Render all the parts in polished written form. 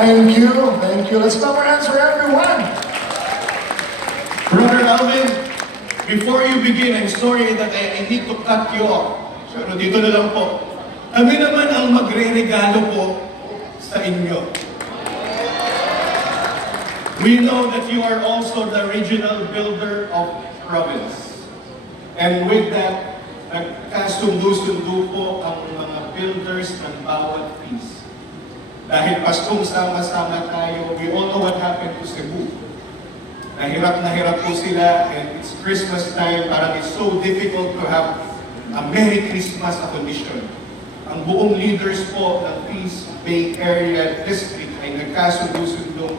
Thank you, thank you. Let's clap our hands for everyone. Brother Alvin, before you begin, I'm sorry that I need to cut you off. Pero dito na lang po. Kami naman ang magre-regalo po sa inyo. We know that you are also the regional builder of province. And with that, nagkasundo-sundo po ang mga builders ng bawat piece. Dahil Paskong sama-sama tayo, we all know what happened to Cebu. Nahirap na hirap po sila, and it's Christmas time, parang it's so difficult to have a Merry Christmas na condition. Ang buong leaders po ng Peace Bay Area District ay nagkasundo-sundo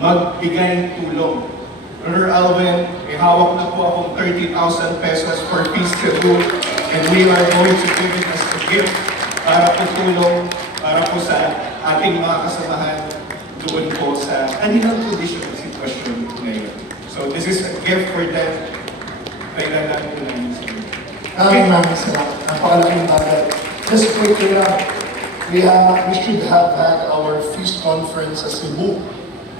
magbigay tulong. Brother Alvin, may hawak na po akong 30,000 pesos for Peace Cebu, and we are going to give it as a gift para po tulong, para po sa ating mga kasamahan doon po sa kanilang condition at sitwasyon ngayon. So this is a gift for them. Kailangan po namin sa inyo. Maraming salamat. Napakalaking bagay. Just quickly lang, we should have had our feast conference sa Cebu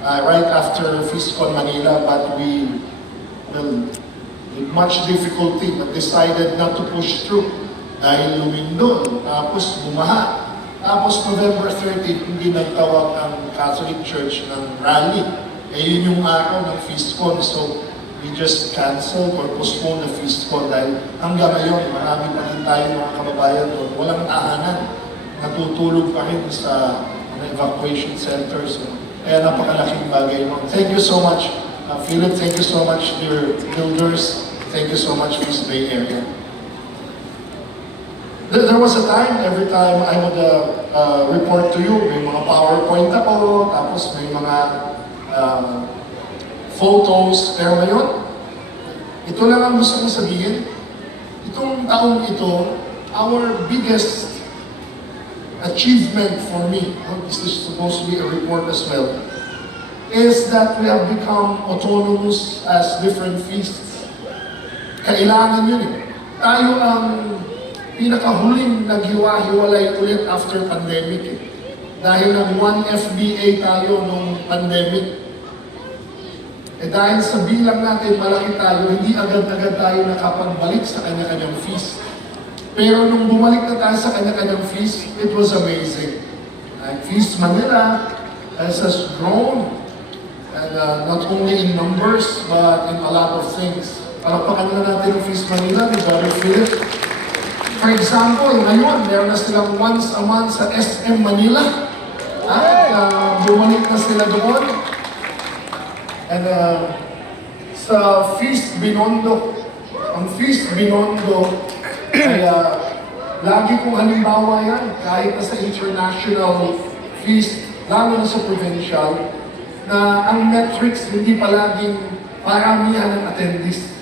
right after FeastCon Manila, but we, well, with much difficulty, but decided not to push through dahil lumindol, tapos bumaha. Tapos November 30, hindi nagtawag ang Catholic Church ng rally. Eh yun yung araw ng FeastCon, so we just canceled or postponed the FeastCon dahil hanggang ngayon, marami pa rin tayo mga kababayan doon. Walang tahanan. Natutulog pa rin sa evacuation centers. So, kaya napakalaking bagay mo. Thank you so much, Philip. Thank you so much, dear builders. Thank you so much, Peace Bay Area. There was a time, every time I would report to you, may mga PowerPoint ako, tapos may mga photos. Pero ngayon, ito lang ang gusto kong sabihin. Itong taong ito, our biggest achievement for me, this is supposed to be a report as well, is that we have become autonomous as different feasts. Kailangan yun eh. Tayo ang pinakahuling naghiwa-hiwalay ulit after pandemic eh. Dahil ng 1 FBA tayo nung pandemic. Eh dahil sa bilang natin malaki tayo, hindi agad-agad tayo nakapagbalik sa kanya-kanyang feast. Pero nung bumalik na tayo sa kanya-kanyang feast, it was amazing. Feast Manila has grown, and not only in numbers, but in a lot of things. Palakpakan na natin ang Feast Manila ni Brother Philip. For example, ngayon, meron na silang once a month sa SM Manila. At bumalik na sila doon. And sa Feast Binondo, ang Feast Binondo ay lagi kong halimbawa yan, kahit na sa international feast, lalo na sa provincial, na ang metrics hindi palaging paramihan ng attendees.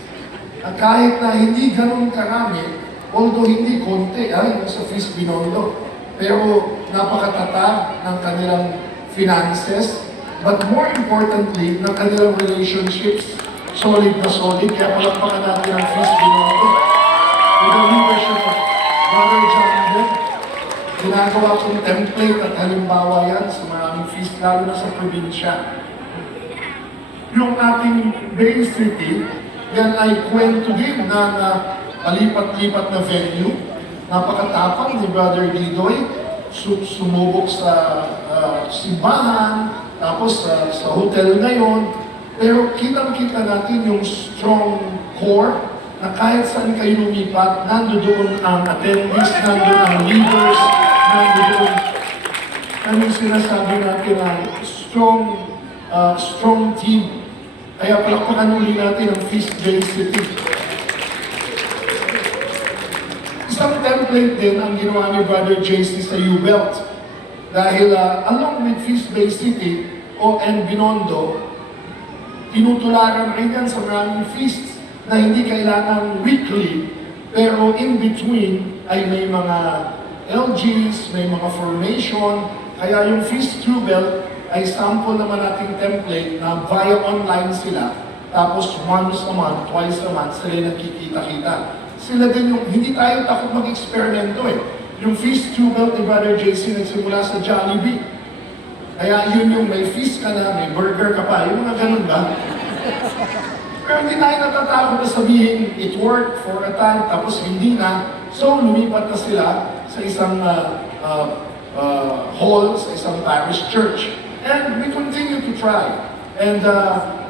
At kahit na hindi ganun karami, although hindi konti yung sa Feast Binondo, pero napakatatag ng kanilang finances, but more importantly, ng kanilang relationships, solid na solid. Kaya palakpakan natin ang Feast Binondo. With the leadership of Brother John Book, ginagawa kong template at halimbawa yan sa maraming feast, lalo na sa probinsya. Yung ating Bay City, yan ay kwento din ng palipat-lipat na venue. Napakatapang ni Brother Didoy, sumubok sa simbahan, tapos sa hotel ngayon. Pero kitang-kita natin yung strong core na kahit saan kayo lumipat, nandoon ang attendees, nandoon ang leaders, nandoon anong sinasabi natin na strong team. Kaya palakpakan uli natin ang Feast Bay City. Isang template din ang ginawa ni Brother JC sa U-Belt. Dahil along with Feast Bay City and Binondo, tinutularan rin yan sa maraming feasts na hindi kailangan weekly, pero in between ay may mga LGs, may mga formation. Kaya yung Feast U-Belt ay sample naman nating template na via online sila. Tapos once a month, twice a month, sila nagkikita-kita. Sila din yung, hindi tayo takot mag-eksperimento eh. Yung Feast U-Belt ni Brother JC nagsimula sa Jollibee. Kaya yun yung may feast ka na, may burger ka pa, yung mga ganun ba? Pero hindi tayo natatakot na sabihin, it worked for a time, tapos hindi na. So, lumipat na sila sa isang hall, sa isang parish church. And we continue to try. And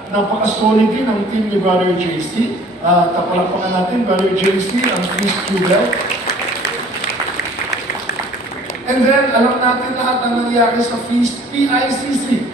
napaka-solid din ang team ni Brother JC. Tapalapakan natin, Brother JC, ang feast student. And then, alam natin lahat ang nangyari sa feast PICC.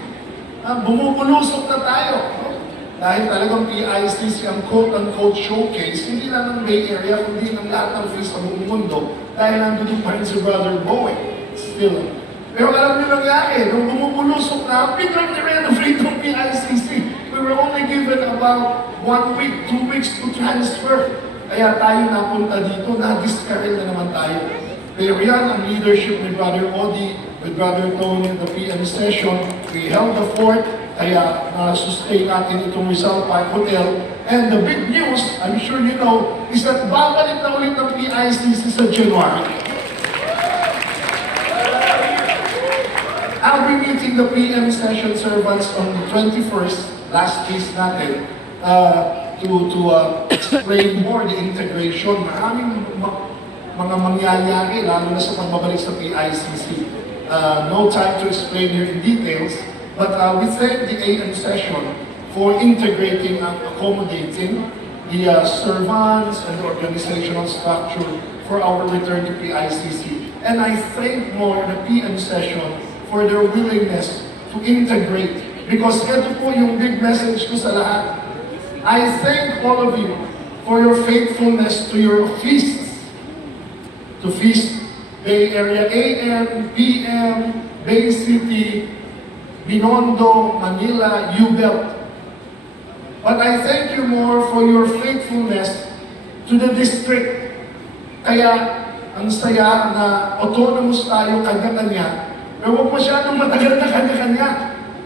Bumubulusok na tayo. No? Dahil talagang PICC ang quote-unquote showcase, hindi lang ng Bay Area, kundi ng lahat ng feast sa buong mundo. Dahil nandun pa rin si Brother Bowen. Still. Pero alam niyo nangyari, nung bumubulusok na, biglang ni-renovate ng PICC. We were only given about 1 week, 2 weeks to transfer. Kaya tayo napunta dito, na-discarrel na naman tayo. Pero yan ang leadership ni Brother Odi, with Brother Tony in the PM session. We held the fort, kaya sustain natin itong Rizal Park Hotel. And the big news, I'm sure you know, is that babalik na ulit ng PICC sa January. I'll be meeting the PM session servants on the 21st, last feast natin, to explain more the integration. Maraming mga mangyayari, lalo na sa pagbabalik sa PICC. No time to explain here in details, but we thank the AM session for integrating and accommodating the servants and the organizational structure for our return to PICC. And I thank more the PM session for their willingness to integrate. Because ito po yung big message ko sa lahat. I thank all of you for your faithfulness to your feasts. To feast Bay Area AM, PM, Bay City, Binondo, Manila, U-Belt. But I thank you more for your faithfulness to the district. Kaya ang saya na autonomous tayo kanya-kanya. Pero huwag masyadong matagal na kanya-kanya.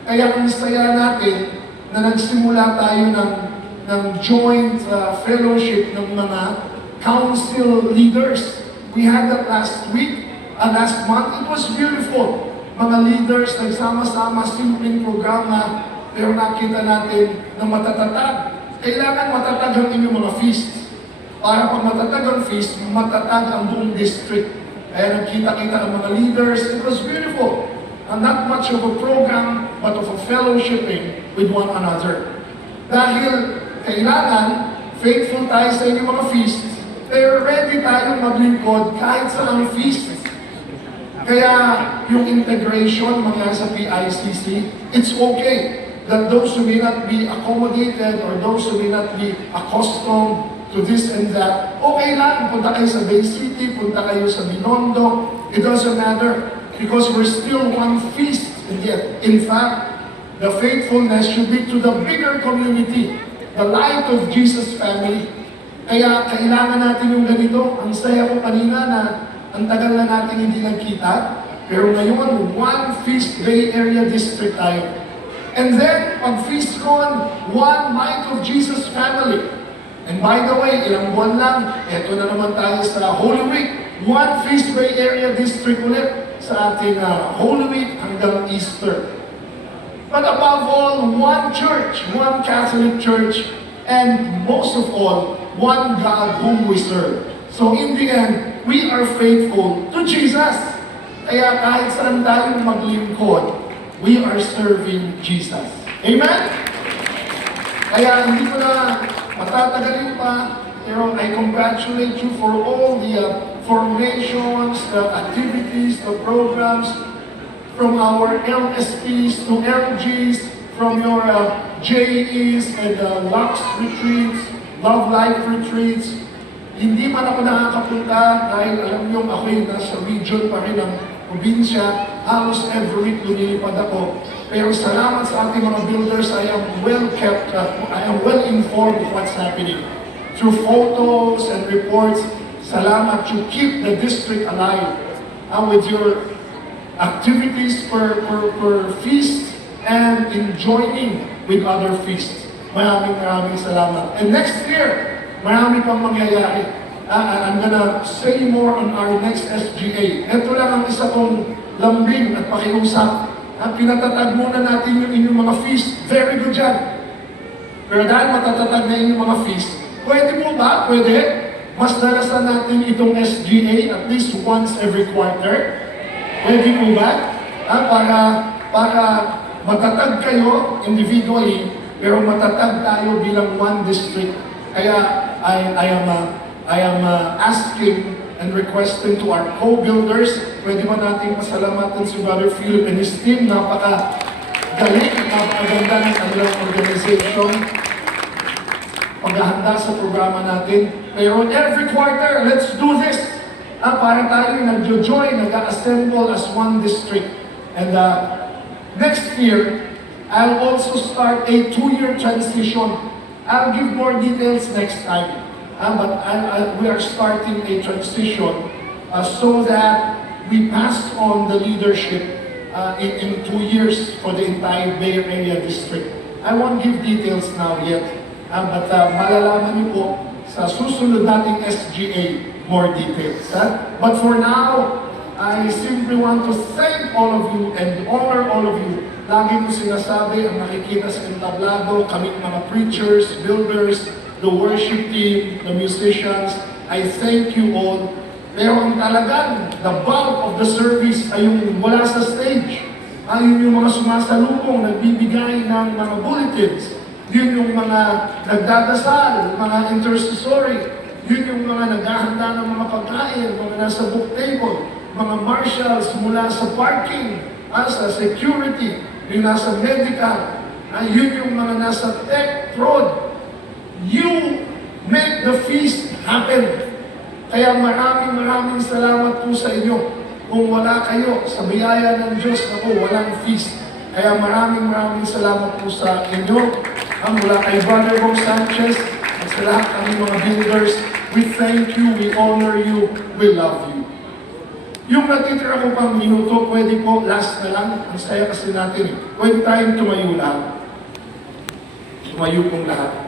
Kaya ang saya natin na nagsimula tayo ng joint fellowship ng mga council leaders. We had that last week, last month. It was beautiful. Mga leaders nagsama-sama, simpleng programa, pero nakita natin na matatatag. Kailangan matatag ang inyong mga feasts. Para pag matatag ang feast, matatag ang buong district. Kaya nagkita-kita ang mga leaders. It was beautiful. And not much of a program, but of a fellowshipping with one another. Dahil kailangan, faithful tayo sa inyong mga feasts, pero ready tayong maglingkod kahit sa ang feasts. Kaya yung integration mangyari sa PICC, it's okay that those who may not be accommodated or those who may not be accustomed to this and that, okay lang, punta kayo sa Bay City, punta kayo sa Binondo, it doesn't matter because we're still one feast. And yet, in fact, the faithfulness should be to the bigger community, the light of Jesus family. Kaya kailangan natin yung ganito. Ang saya ko kanina na ang tagal na natin hindi nagkita, pero ngayon, one feast Bay Area District tayo. And then, pag feast kon, one light of Jesus family. And by the way, ilang buwan lang, eto na naman tayo sa Holy Week. One Feast Bay Area District ulit sa ating Holy Week hanggang Easter. But above all, one church, one Catholic church, and most of all, one God whom we serve. So in the end, we are faithful to Jesus. Kaya kahit saan tayong maglingkod, we are serving Jesus. Amen? Kaya hindi ko na matatagalin pa, pero I congratulate you for all the formations, the activities, the programs, from our LSPs to LGs, from your JEs and LUX retreats, Love Life retreats. Hindi man ako nakakapunta dahil alam niyo ako'y nasa region pa rin ng probinsya. Halos every week lumilipad ako. Pero salamat sa ating mga builders, I am well kept, I am well informed of what's happening. Through photos and reports, salamat you keep the district alive with your activities per feast and in joining with other feasts. Maraming salamat. And next year, marami pang mangyayari. I'm gonna say more on our next SGA. Ito lang ang isa kong lambing at pakiusap. Pinatatag muna natin yung inyong mga fees. Very good yan. Pero dahil matatatag na inyong mga fees, pwede mo ba? Pwede. Mas dalasan natin itong SGA at least once every quarter. Pwede mo ba? Para matatag kayo individually, pero matatag tayo bilang one district. Kaya I am asking and requesting to our co-builders, pwede ba natin pasalamatan si Brother Philip and his team, napakagaling, napakaganda ng kanilang organization, paghahanda sa programa natin. Pero every quarter, let's do this. Para tayo nag-join, nag-assemble as one district. And next year, I'll also start a 2-year transition. I'll give more details next time. But we are starting a transition so that we pass on the leadership in 2 years for the entire Bay Area district. I won't give details now yet, but malalaman niyo po sa susunod nating SGA more details. But for now, I simply want to thank all of you and honor all of you. Lagi ko sinasabi ang nakikita sa entablado, kaming mga preachers, builders, the worship team, the musicians, I thank you all. Pero ang talagang, the bulk of the service ay yung wala sa stage. Ayun yung mga sumasalubong, nagbibigay ng mga bulletins. Yun yung mga nagdadasal, mga intercessory. Yun yung mga naghahanda ng mga pagkain, mga nasa book table, mga marshals mula sa parking, sa security, yung nasa medical, yun yung mga nasa tech, prod. You make the feast happen. Kaya maraming salamat po sa inyo. Kung wala kayo, sa biyaya ng Diyos, ako, walang feast. Kaya maraming salamat po sa inyo. Mula kay Brother Bong Sanchez, at sa lahat kami mga builders, we thank you, we honor you, we love you. Yung natitira ko pang minuto, pwede po, last na lang, ang saya kasi natin. Pwede tayong tumayo lahat. Tumayo pong lahat.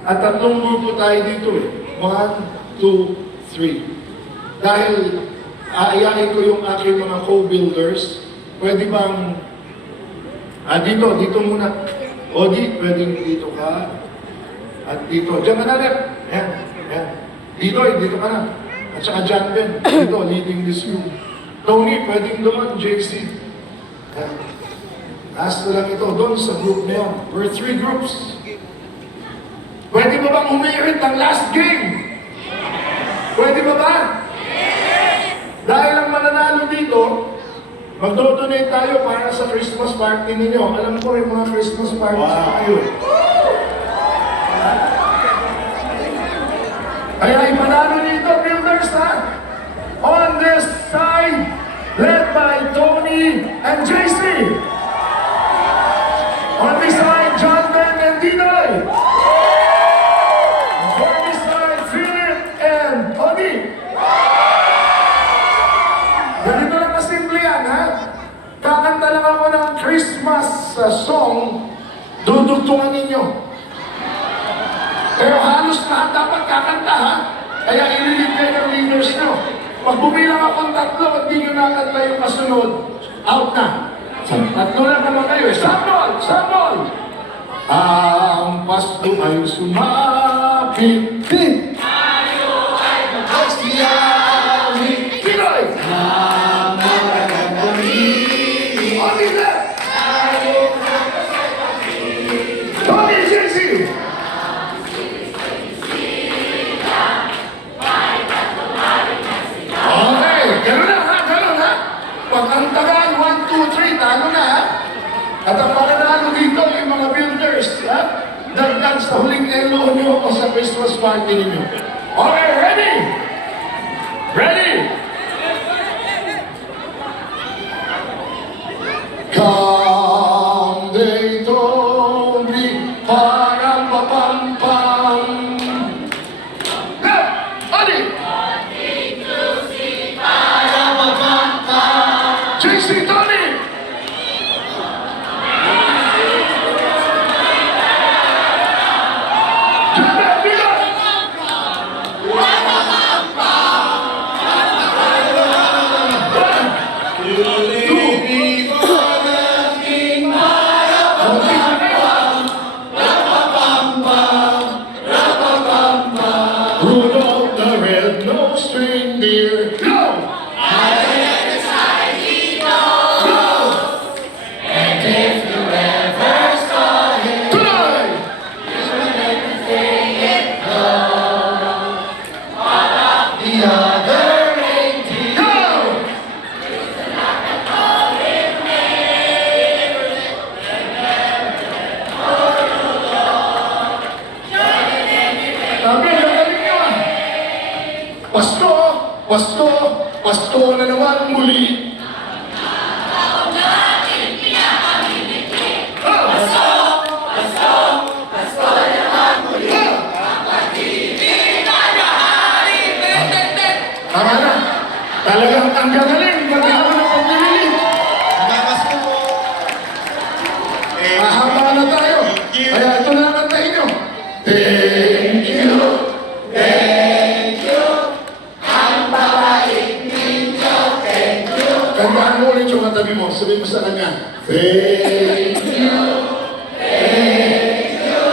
At 3 grupo tayo dito eh. 1, 2, 3. Dahil aayain ko yung aking mga co-builders, pwede bang, dito muna. Odi, pwedeng dito ka. At dito, dyan ka na rin. Yan. Dito ka na. At saka John Ben, dito, leading this room. Tony, pwedeng doon, JC. Yan. Last na lang ito, doon sa group na yan. We're 3 groups. Pwede ba bang umirit ng last game? Pwede ba ba? Dahil ang mananalo dito, magdodonate tayo para sa Christmas party ninyo. Alam ko yung mga Christmas party sa kayo. Kaya ipanalo dito, builders ha? On this side, led by Tony and JC. On this side, John Ben and Dinoy. Ganito lang kasimple yan, ha? Kakanta lang ako ng Christmas song, dudugtungan ninyo. Pero halos lahat dapat kakanta, ha? Kaya ililid kayo ng leaders nyo. Pag bumilang akong 3 at di nyo nakanta yung kasunod, out na. 3 lang naman kayo eh. Sample! Ang Pasko ay sumapit. Tayo ay magkasiyawi. Pinoy! Pagkantagan, 1, 2, 3, talo na ha? At ang mananalo dito yung mga builders, ha? Dagdag sa huling elo nyo o sa Christmas party ninyo. Okay, ready? Ready? Come, they told me, parang papampam. Go! Adi! JC Tony! muli. Tama na. Talagang ang gagaling. Magkakaroon ng pagpili. Nagakas po po. Mahaba na tayo. Kaya ito na ang kantahin nyo. Thank you. Thank you. Ang babait ninyo. Thank you. Kantaan mo ulit yung katabi mo. Sabihin mo sa kanya. Thank you. Thank you.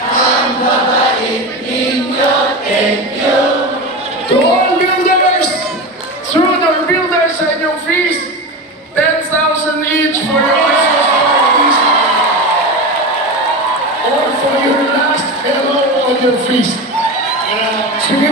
Ang babait ninyo. Thank you. To all builders, through the builders sa inyong feast, 10,000 each for your Christmas parties or for your last hello on your feast. Sige